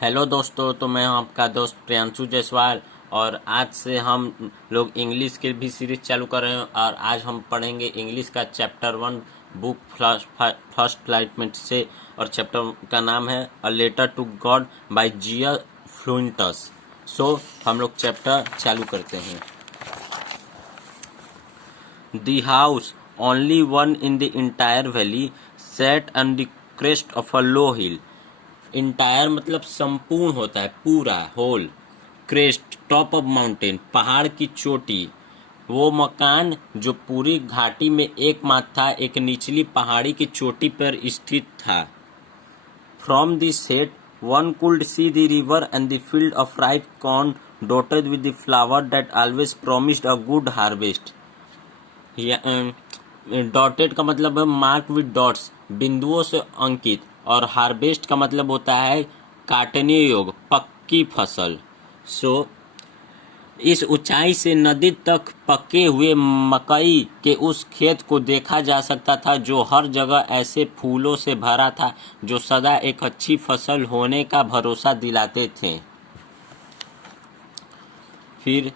Hello दोस्तों, तो मैं हूं आपका दोस्त प्रियांशु जायसवाल। और आज से हम लोग इंग्लिश की भी सीरीज चालू कर रहे हैं और आज हम पढ़ेंगे इंग्लिश का चैप्टर 1 बुक फर्स्ट फ्लाइटमेंट से। और चैप्टर का नाम है a letter to God by जिया फ्लुइंटस। सो हम लोग चैप्टर चालू करते हैं। The house, only one in the entire valley, sat on the crest of a low hill. Entire मतलब संपूर्ण होता है, पूरा, whole. Crest, top of mountain, पहाड़ की चोटी। वो मकान जो पूरी घाटी में एकमात्र था, एक निचली पहाड़ी की चोटी पर स्थित था। From this hate one could see the river and the field of ripe corn dotted with the flower that always promised a good harvest. Dotted का मतलब है मार्क विद डॉट्स, बिंदुओं से अंकित। और हार्वेस्ट का मतलब होता है काटने योग्य, पक्की फसल। सो इस ऊंचाई से नदी तक पके हुए मकई के उस खेत को देखा जा सकता था जो हर जगह ऐसे फूलों से भरा था जो सदा एक अच्छी फसल होने का भरोसा दिलाते थे। फिर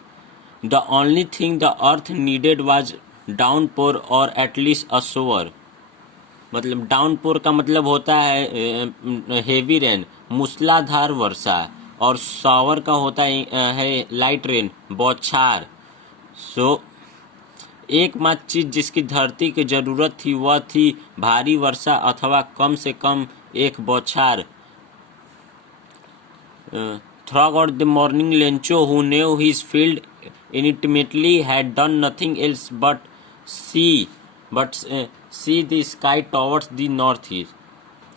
the only thing the earth needed was downpour और एटलीस्ट अ शोवर। मतलब डाउनपोर का मतलब होता है हेवी रेन, मूसलाधार वर्षा। और शॉवर का होता है लाइट रेन, बौछार। सो एकमात्र चीज जिसकी धरती की जरूरत थी वह थी भारी वर्षा अथवा कम से कम एक बौछार। Throughout the morning, Lencho, who knew his field intimately, had done nothing else but see the sky towards the northeast.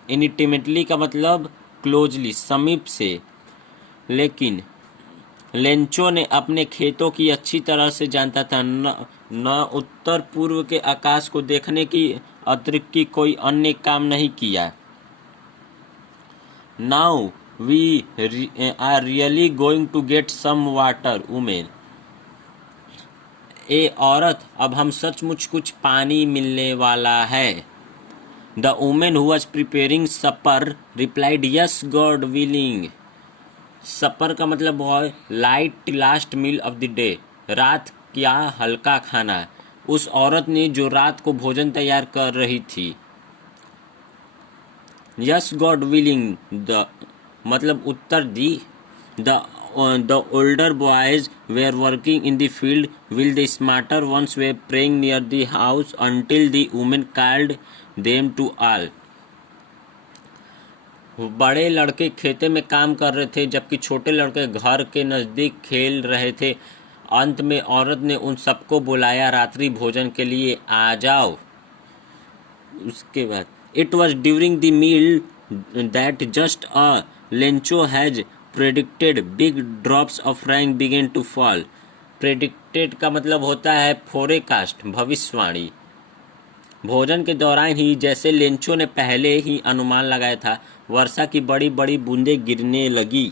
Intimately का मतलब closely, समीप से। लेकिन लेंचो ने अपने खेतों की अच्छी तरह से जानता था, न उत्तर पूर्व के आकाश को देखने की अतिरिक्त की कोई अन्य काम नहीं किया। Now we are really going to get some water, woman. ए औरत, अब हम सचमुच कुछ पानी मिलने वाला है। The woman who was preparing supper replied, Yes, God willing. सपर का मतलब है light last meal of the day, रात क्या हल्का खाना। उस औरत ने जो रात को भोजन तैयार कर रही थी। यस गॉड विलिंग, द मतलब उत्तर दी। The older boys were working in the field while the smarter ones were praying near the house until the women called them to all. बड़े लड़के खेते में काम कर रहे थे जबकि छोटे लड़के घर के नज़दीक खेल रहे थे। अंत में औरत ने उन सबको बुलाया, रात्रि भोजन के लिए आ जाओ। उसके बाद it was during the meal that just a Lencho has predicted big drops of rain began to fall. Predicted का मतलब होता है फोरेकास्ट, भविष्यवाणी। भोजन के दौरान ही, जैसे लेंचो ने पहले ही अनुमान लगाया था, वर्षा की बड़ी बड़ी बूंदें गिरने लगी।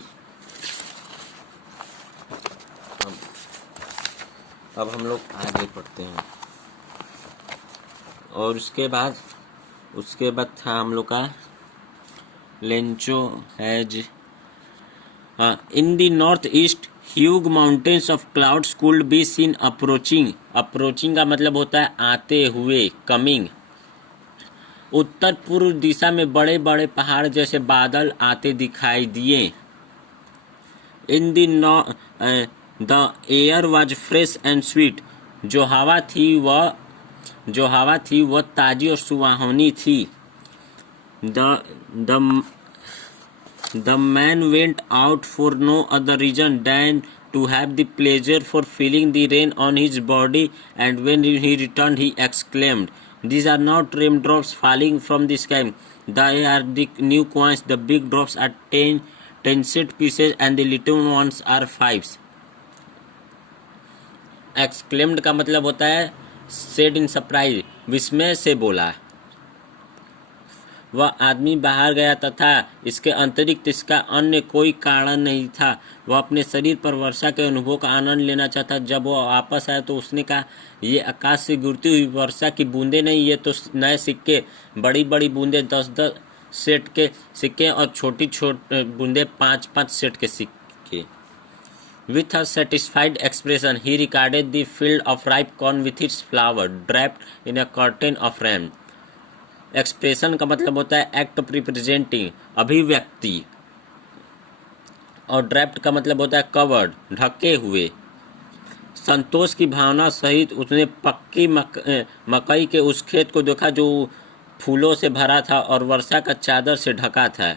अब हम लोग आगे पढ़ते हैं। और उसके बाद था हम लोग का Lencho has in the north east huge mountains of clouds could be seen approaching. Approaching का मतलब होता है आते हुए, कमिंग। उत्तर पूर्व दिशा में बड़े बड़े पहाड़ जैसे बादल आते दिखाई दिए। In the air was fresh and sweet. जो हवा थी वह ताजी और सुहावनी थी। The man went out for no other reason than to have the pleasure for feeling the rain on his body, and when he returned he exclaimed, These are not raindrops falling from the sky, they are the new coins, the big drops are 10 cent pieces and the little ones are 5s. Exclaimed का मतलब होता है said in surprise, विस्मय से बोला। वह आदमी बाहर गया तथा इसके अतिरिक्त इसका अन्य कोई कारण नहीं था। वह अपने शरीर पर वर्षा के अनुभव का आनंद लेना चाहता। जब वह वापस आया तो उसने कहा, ये आकाश से गिरती हुई वर्षा की बूंदें नहीं, ये तो नए सिक्के, बड़ी बड़ी बूंदें 10-10 सेट के सिक्के और छोटी बूंदे 5-5 सेट के सिक्के। With a satisfied expression, he regarded the field of ripe corn with its flower draped in a curtain of rain. Expression का मतलब होता है एक्ट ऑफ रिप्रेजेंटिंग, अभिव्यक्ति, और ड्रैप्ड का मतलब होता है कवर्ड, ढके हुए। संतोष की भावना सहित उसने पक्की मकई के उस खेत को देखा जो फूलों से भरा था और वर्षा का चादर से ढका था।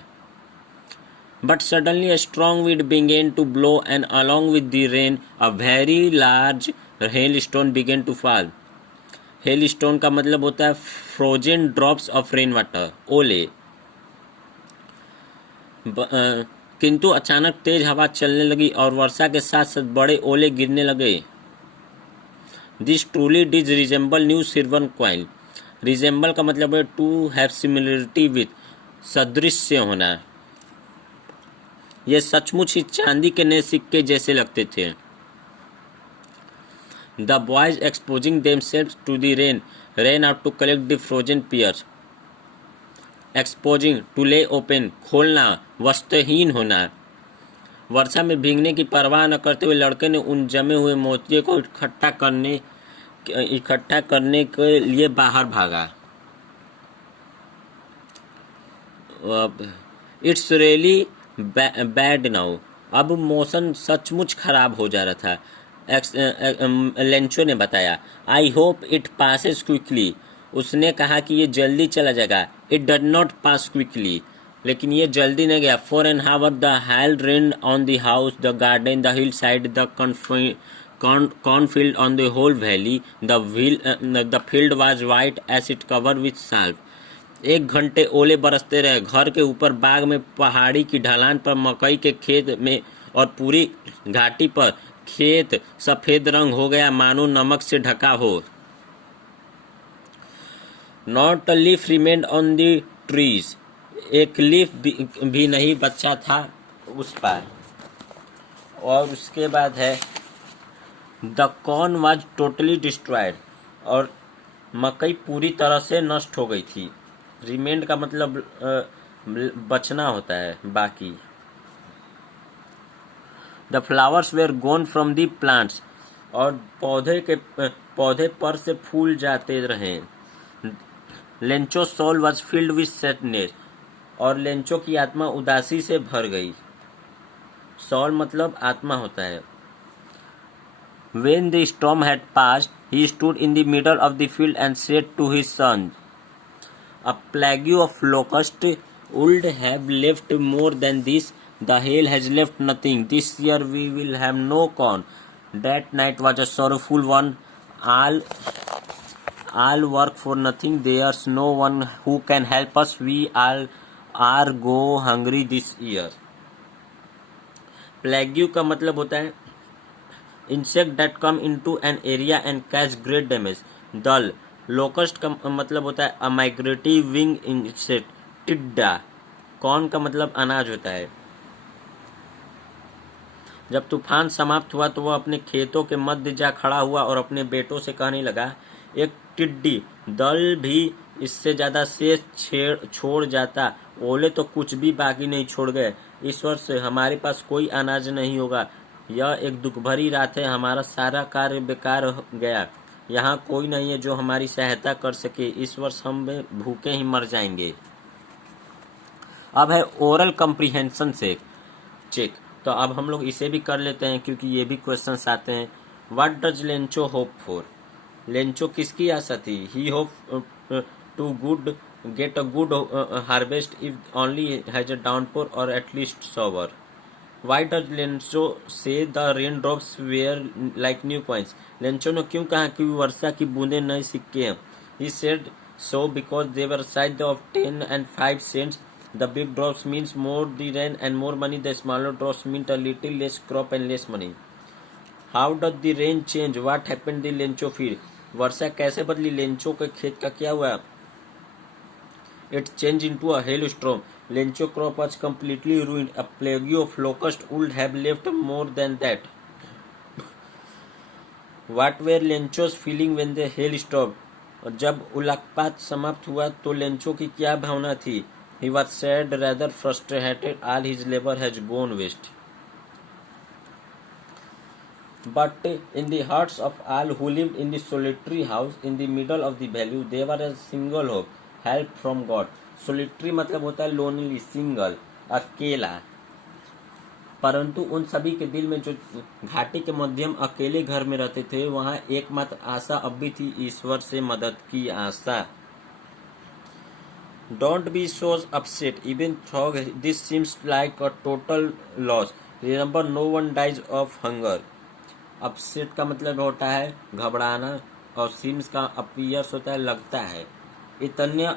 But suddenly a strong wind began to blow and along with the rain a very large hailstone began to fall. Hailstone का मतलब होता है frozen drops of rainwater, ओले। किंतु अचानक तेज हवा चलने लगी और वर्षा के साथ साथ बड़े ओले गिरने लगे। This truly did resemble new silver coin. Resemble का मतलब है to have similarity with, सदृश्य होना। ये सचमुच ही चांदी के नए सिक्के जैसे लगते थे। The boys exposing themselves to the rain ran out to collect the frozen pears. Exposing, to lay open, खोलना, वस्त्रहीन होना। वर्षा में भीगने की परवाह न करते हुए लड़के ने उन जमे हुए मोतियों को इकट्ठा करने के लिए बाहर भागा। इट्स रियली बैड नाउ, अब मौसम सचमुच खराब हो जा रहा था, लेंचो ने बताया। I hope it passes quickly, उसने कहा कि ये जल्दी चला जाएगा। It did not pass quickly, लेकिन ये जल्दी नहीं गया। For an hour the hail rain on the house, the garden, the hillside, the cornfield on the whole valley, the field was white as it cover with salt. 1 घंटे ओले बरसते रहे। घर के ऊपर, बाग में, पहाड़ी की ढलान पर, मकई के खेत में और पूरी घाटी पर खेत सफेद रंग हो गया मानो नमक से ढका हो। Not a leaf remained on the trees, एक लीफ भी नहीं बचा था उस पर। और उसके बाद है the corn was totally destroyed, और मकई पूरी तरह से नष्ट हो गई थी। रिमेंड का मतलब बचना होता है, बाकी। The flowers were gone from the plants, और पौधे पर से फूल जाते रहे। Lencho soul was filled with sadness, और लेंचो की आत्मा उदासी से भर गई। सोल मतलब आत्मा होता है। When the storm had passed, he stood in the middle of the field and said to his son, A plague of locusts would have left more than this. The hail has left nothing. This year we will have no corn. That night was a sorrowful one. All work for nothing. There's no one who can help us. We all are go hungry this year. Plague का मतलब होता है insect that come into an area and cause great damage. Dull. Locust का मतलब होता है a migratory wing insect. टिड्डा. Corn का मतलब अनाज होता है। जब तूफान समाप्त हुआ तो वह अपने खेतों के मध्य जा खड़ा हुआ और अपने बेटों से कहने लगा, एक टिड्डी दल भी इससे ज्यादा शेष छोड़ जाता। ओले तो कुछ भी बाकी नहीं छोड़ गए। इस वर्ष हमारे पास कोई अनाज नहीं होगा। यह एक दुख भरी रात है। हमारा सारा कार्य बेकार हो गया। यहाँ कोई नहीं है जो हमारी सहायता कर सके। इस वर्ष हम भूखे ही मर जाएंगे। अब है ओरल कम्प्रीहेंशन से चेक, तो अब हम लोग इसे भी कर लेते हैं क्योंकि ये भी क्वेश्चंस आते हैं। What does Lencho hope for? Lencho किसकी आशा थी? He hope to get a good harvest if only has a downpour और at least shower. Why does Lencho say the rain drops were like new coins? Lencho ने क्यों कहा कि वर्षा की बूंदें नए सिक्के हैं? He said so because they were size of 10 and 5 cents. The big drops means more the rain and more money. The smaller drops mean a little less crop and less money. How does the rain change? What happened the Lencho field? वर्षा कैसे बदली? Lencho के खेत का क्या हुआ? It changed into a hailstorm. Lencho crop was completely ruined. A plague of locusts would have left more than that. What were Lencho's feeling when the hail stopped? और जब उल्कापात समाप्त हुआ तो लेंचो की क्या भावना थी? He was sad, rather frustrated. All his labor has gone waste. But in the hearts of all who lived in the solitary house in the middle of the valley, there was a single hope, help from God. Solitary मतलब होता है lonely, single, अकेला. परंतु उन सभी के दिल में जो घाटी के मध्यम अकेले घर में रहते थे, वहां एकमात्र आशा अब भी थी, ईश्वर से मदद की आशा. Don't be so upset, even though this seems like a total loss. Remember, no one dies of hunger. Upset का मतलब होता है घबराना, और सीम्स का अपीयर्स होता है लगता है. इतने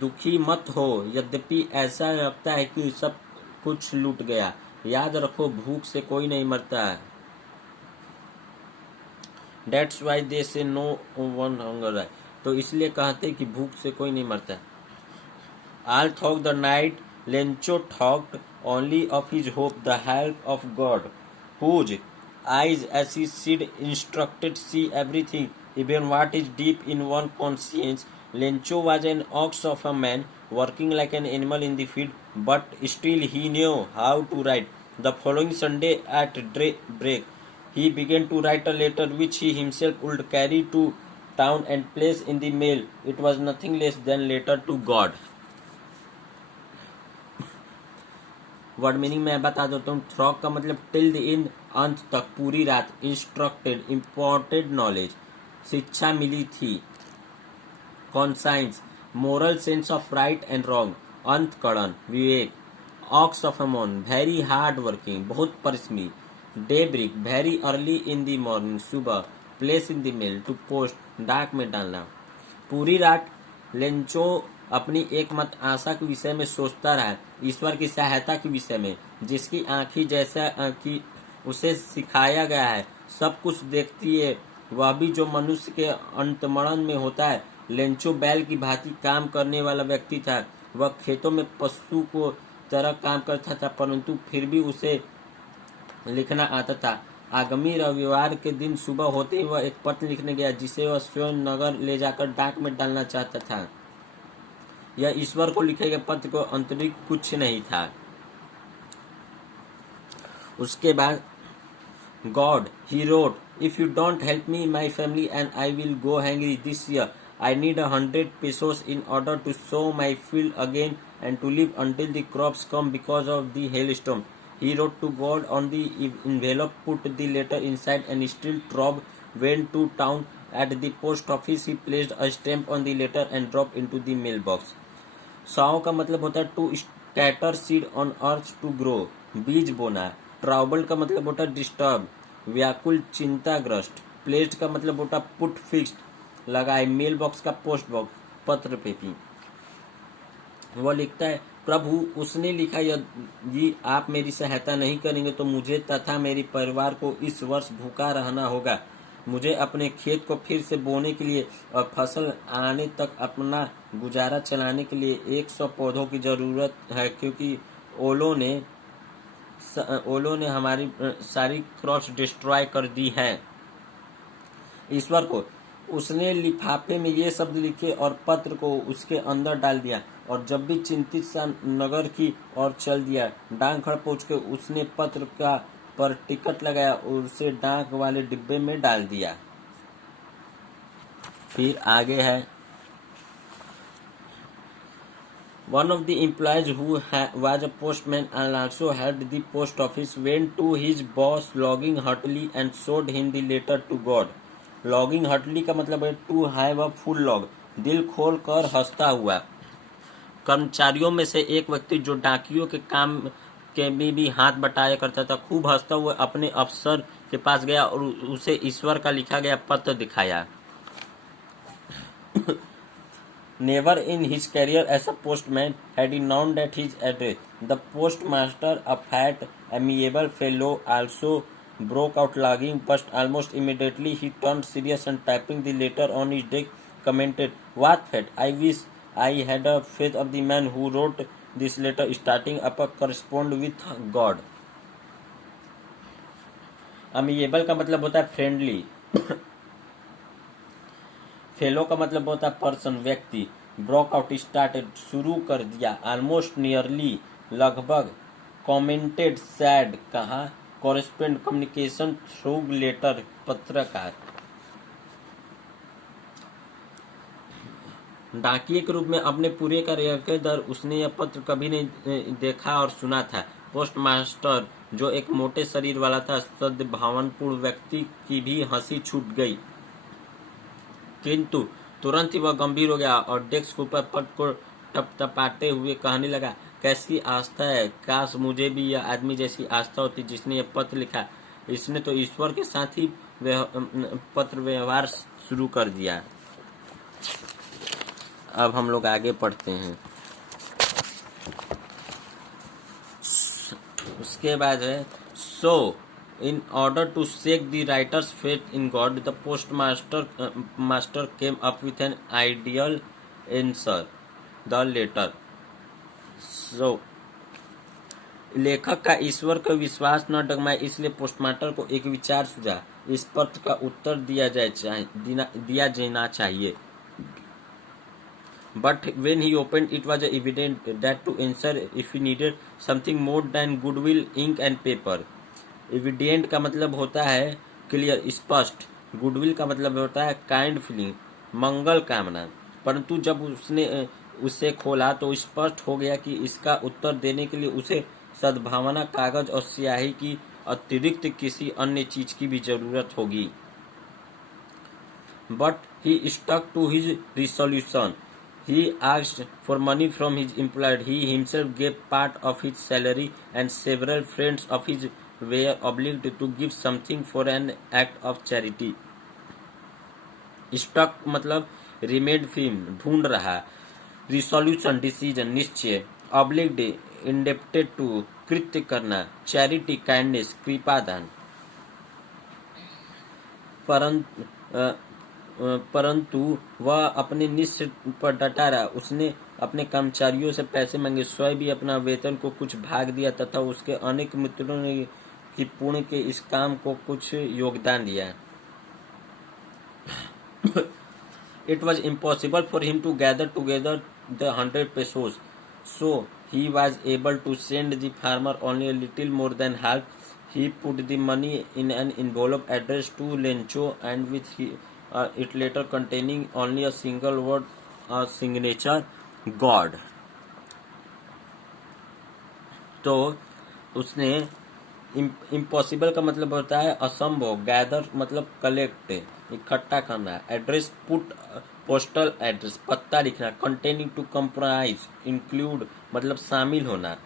दुखी मत हो, यद्यपि ऐसा लगता है कि सब कुछ लूट गया. याद रखो, भूख से कोई नहीं मरता है. That's why they say no one hunger. तो इसलिए कहते कि भूख से कोई नहीं मरता. All through the night, Lencho talked only of his hope, the help of God, whose eyes, as he said, instructed see everything, even what is deep in one's conscience. Lencho was an ox of a man, working like an animal in the field, but still he knew how to write. The following Sunday at daybreak, he began to write a letter which he himself would carry to town and place in the mail. It was nothing less than letter to God. Word meaning मैं बता देता हूँ. थ्रॉक का मतलब till the in, अंत तक, पूरी रात. इंस्ट्रक्टेड, इम्पोर्टेड नॉलेज, शिक्षा मिली थी. Conscience, moral sense of right and wrong. अंतकरण, विवेक. Ox of a man, very hard working, बहुत परिश्रमी. Daybreak, very early in the morning, सुबह. Place in the mail, to post, डाक में डालना. पूरी रात लेंचो अपनी एकमात्र आशा के विषय में सोचता रहा, ईश्वर की सहायता के विषय में, जिसकी आंखें जैसा कि उसे सिखाया गया है सब कुछ देखती है, वह भी जो मनुष्य के अंतमरण में होता है. लेंचो बैल की भांति काम करने वाला व्यक्ति था. वह खेतों में पशु को तरह काम करता था, परंतु फिर भी उसे लिखना आता था. आगामी रविवार के दिन सुबह होते ही वह एक पत्र लिखने गया, जिसे वह स्वयं नगर ले जाकर डाक में डालना चाहता था. यह ईश्वर को लिखे गए पत्र को अंतरिक्ष कुछ नहीं था. उसके बाद God, he wrote, if you don't help me, my family and I will go hangry this year. I need 100 pesos in order to sow my field again and to live until the crops come because of the hailstorm. He wrote to God on the envelope, put the letter inside, and still Trob went to town. At the post office, he placed a stamp on the letter and dropped into the mailbox. Saw का मतलब होता है to scatter seed on earth, to grow, बीज बोना. ट्राउबल का मतलब होता है डिस्टर्ब, व्याकुल, चिंताग्रस्त. प्लेस्ड का मतलब होता है पुट, फिक्स्ड, लगाए. मेल बॉक्स का पोस्ट बॉक्स, पत्र पेटी. वह लिखता है, प्रभु, उसने लिखा, यदि आप मेरी सहायता नहीं करेंगे तो मुझे तथा मेरे परिवार को इस वर्ष भूखा रहना होगा. मुझे अपने खेत को फिर से बोने के लिए और फसल आने तक अपना गुजारा चलाने के लिए 100 पौधों की जरूरत है, क्योंकि ओलों ने हमारी सारी क्रॉप्स डिस्ट्रॉय कर दी है. ईश्वर को उसने लिफाफे में ये शब्द लिखे और पत्र को उसके अंदर डाल दिया, और जब भी चिंतित सा नगर की ओर चल दिया. डाकघर पहुंचकर उसने पत्र का पर टिकट लगाया और उसे डाक वाले डिब्बे में डाल दिया. फिर आगे है, one of the employees who was a postman and also helped the post office went to his boss longing heartily and showed him the letter to God. Longing heartily का मतलब है to have a full log, दिल खोल कर हंसता हुआ. कर्मचारियों में से एक व्यक्ति जो डाकियों के काम के में भी हाथ बटाया करता था, खूब हंसता हुआ अपने अफसर के पास गया और उसे ईश्वर का लिखा गया पत्र दिखाया. Never in his career as a postman had he known that his address. The postmaster, a fat, amiable fellow, also broke out laughing, but almost immediately he turned serious and tapping the letter on his desk, commented, "What fate! I wish I had a faith of the man who wrote this letter, starting up a correspond with God." अमिएबल का मतलब होता है friendly. Fellow का मतलब होता है person, व्यक्ति. Broke out started शुरू कर दिया, ऑलमोस्ट नियरली लगभग, कॉमेंटेड सैड कहा, कॉरेस्पेंड कम्युनिकेशन थ्रू लेटर पत्रकार। डाकिये के रूप में अपने पूरे करियर के दर उसने यह पत्र कभी नहीं देखा और सुना था। पोस्टमास्टर जो एक मोटे शरीर वाला था, सद्भावनापूर्ण व्यक्ति की भी हंसी छूट गई, किंतु तुरंत ही वह गंभीर हो गया और डेस्क के ऊपर पत्र को टपटपाते हुए कहने लगा, कैसी आस्था है, काश मुझे भी यह आदमी जैसी आस्था होती जिसने यह पत्र लिखा। इसने तो ईश्वर के साथ ही पत्र व्यवहार शुरू कर दिया। अब हम लोग आगे पढ़ते हैं। उसके बाद है, so in order to shake the writer's faith in God, the postmaster came up with an ideal answer the letter. So लेखक का ईश्वर का विश्वास न डगमाए, इसलिए पोस्टमास्टर को एक विचार सूझा, इस पत्र का उत्तर दिया जाना चाहिए। But when he opened, it was evident that to answer if he needed something more than goodwill, ink and paper. Evident का मतलब होता है क्लियर, स्पष्ट। गुडविल का मतलब होता है काइंड फीलिंग, मंगल कामना। परंतु जब उसने उसे खोला तो स्पष्ट हो गया कि इसका उत्तर देने के लिए उसे सद्भावना, कागज और स्याही की अतिरिक्त किसी अन्य चीज की भी जरूरत होगी। But he stuck to his resolution. He asked for money from his employer. He himself gave part of his salary, and several friends of his were obliged to give something for an act of charity. Stuck मतलब remained firm, ढूंढ रहा। Resolution decision, निश्चय। Obliged indebted to, कृत्य करना। Charity kindness, कृपादान। परंतु वह अपने निश्चय पर डटा रहा। उसने अपने कर्मचारियों से पैसे मांगे, स्वयं भी अपना वेतन को कुछ भाग दिया तथा उसके अनेक मित्रों ने की पुण्य के इस काम को कुछ योगदान दिया। It was impossible for him to gather together the 100 pesos, so he was able to send the farmer only a little more than half. He put the money in an envelope addressed to Lencho, and with it later containing only a single word, a signature, God. तो उसने impossible का मतलब होता है असंभव, gather मतलब collect, इकट्ठा करना, एड्रेस पुट पोस्टल एड्रेस, पत्ता लिखना, कंटेनिंग टू कंप्राइज इंक्लूड मतलब शामिल होना।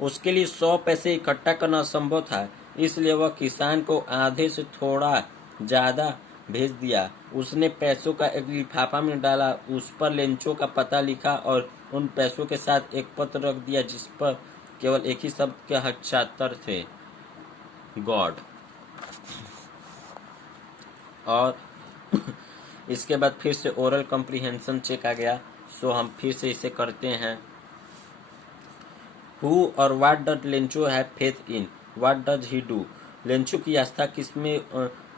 उसके लिए 100 पैसे इकट्ठा करना असंभव था, इसलिए वह किसान को आधे से थोड़ा ज्यादा भेज दिया। उसने पैसों का एक लिफाफा में डाला, उस पर लेंचो का पता लिखा और उन पैसों के साथ एक पत्र रख दिया जिस पर केवल एक ही शब्द के हस्ताक्षर थे, गॉड। और इसके बाद फिर से ओरल कॉम्प्रिहेंशन चेक आ गया, सो हम फिर से इसे करते हैं। हु और what does Lencho have faith in, what does he do. Lencho की आस्था किसमें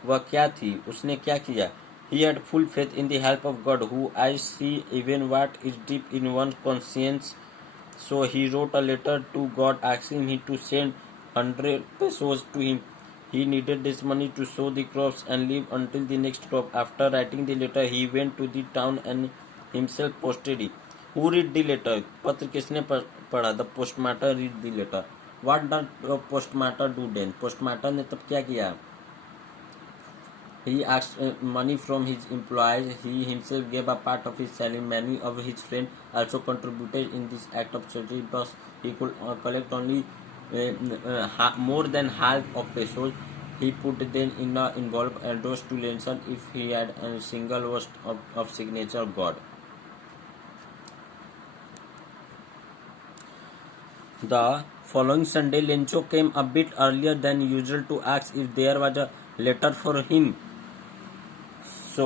वह क्या थी, उसने क्या किया। He had full faith in the help of God, who I see even what is deep in one's conscience. So he wrote a letter to God asking him to send 100 pesos to him. He needed this money to sow the crops and live until the next crop. After writing the letter, he went to the town and himself posted it. Who read the letter? पत्र किसने पढ़ा? The postmaster read the letter. What did the postmaster do then? postmaster ने तब क्या किया? He asked money from his employees. He himself gave a part of his salary. Many of his friends also contributed in this act of charity, but he could collect only more than half of pesos. He put them in an envelope addressed to Lenson. If he had a single word of signature, God. The following Sunday, Lencho came a bit earlier than usual to ask if there was a letter for him. So,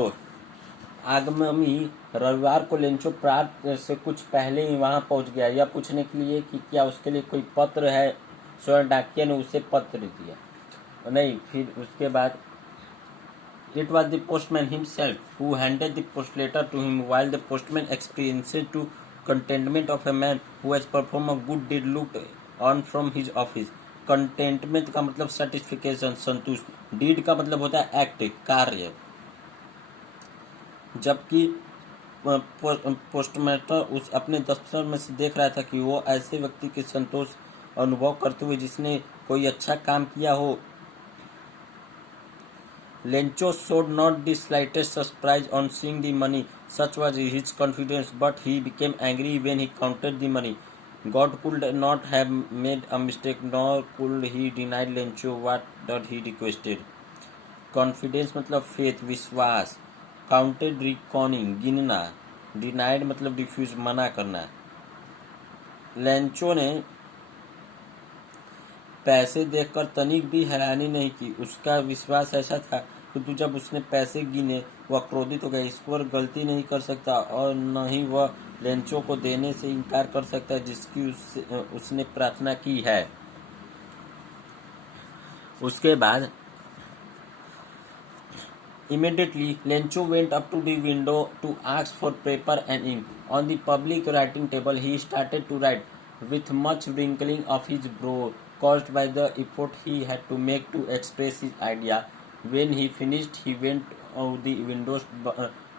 आगामी रविवार को Lencho प्रात से कुछ पहले ही वहां पहुंच गया, यह पूछने के लिए कि क्या उसके लिए कोई पत्र है। स्वयं डाकिया ने उसे पत्र दिया नहीं। फिर उसके बाद It was the postman himself who handed the post letter to him, while the postman experienced to contentment of a man who has performed a good deed looked on from his office. Contentment का मतलब satisfaction, संतुष्ट। Deed का मतलब होता है act, कार्य। जबकि postmaster उस अपने दफ्तर में से देख रहा था कि वो ऐसे व्यक्ति के संतोष अनुभव करते हुए जिसने कोई अच्छा काम किया हो। Lencho showed not the slightest surprise on seeing the money. Such was his confidence, but he became angry when he counted the money. God could not have made a mistake, nor could he deny Lencho what that he requested. Confidence मतलब faith, विश्वास। Counted reckoning, गिनना। Denied मतलब refuse, मना करना। Lencho ने पैसे देखकर तनिक भी हैरानी नहीं की। उसका विश्वास ऐसा था कि जब उसने पैसे गिने वह क्रोधित हो गया। ईश्वर गलती नहीं कर सकता और न ही वह लेंचो को देने से इनकार कर सकता जिसकी उसने प्रार्थना की है। उसके बाद Immediately, Lencho went up to the window to ask for paper and ink. On the public writing table, he started to write, with much wrinkling of his brow caused by the effort he had to make to express his idea. When he finished, he went out the windows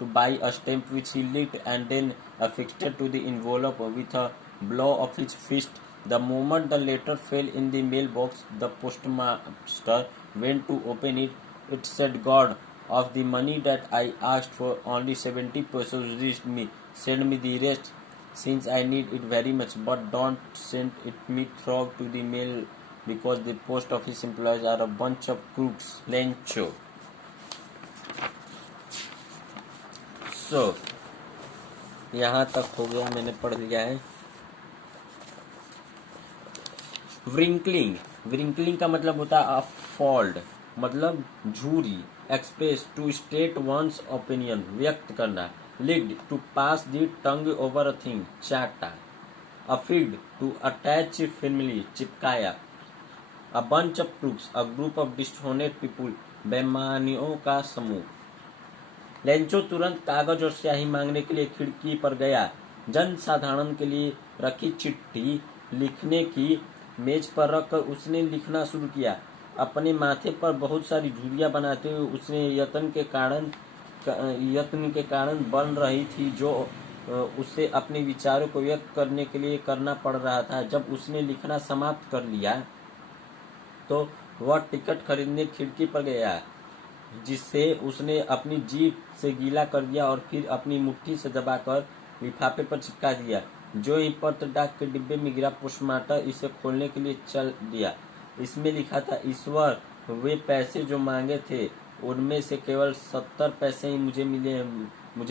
to buy a stamp which he licked and then affixed to the envelope with a blow of his fist. The moment the letter fell in the mailbox, the postmaster went to open it. It said, God, of the money that I asked for, only 70 pesos reached me. Send me the rest, since I need it very much. But don't send it me through to the mail, because the post office employees are a bunch of crooks. Lencho. So, यहाँ तक हो गया, मैंने पढ़ लिया है। Wrinkling का मतलब होता है फॉल्ट, मतलब झूरी। Express, to state one's opinion, व्यक्त करना। Licked, to pass the tongue over a thing, चाटा। अफिक्ड, टू अटैच फर्मली, चिपकाया। A bunch of crooks, a group of dishonest people, बेईमानियों का समूह। लेंचो तुरंत कागज और स्याही मांगने के लिए खिड़की पर गया। जन साधारण के लिए रखी चिट्ठी लिखने की मेज पर रखकर उसने लिखना शुरू किया। अपने माथे पर बहुत सारी झुर्रियां बनाते हुए उसने यत्न के कारण बन रही थी जो उसे अपने विचारों को व्यक्त करने के लिए करना पड़ रहा था। जब उसने लिखना समाप्त कर लिया तो वह टिकट खरीदने खिड़की पर गया, जिससे उसने अपनी जीभ से गीला कर दिया और फिर अपनी मुट्ठी से दबाकर लिफाफे पर चिपका दिया। जो ही पत्र डाक के डिब्बे में गिरा, पोस्टमास्टर इसे खोलने के लिए चल दिया। इसमें लिखा था, ईश्वर, वे पैसे जो मांगे थे उनमें से केवल 70 पैसे ही मुझे मिले हैं।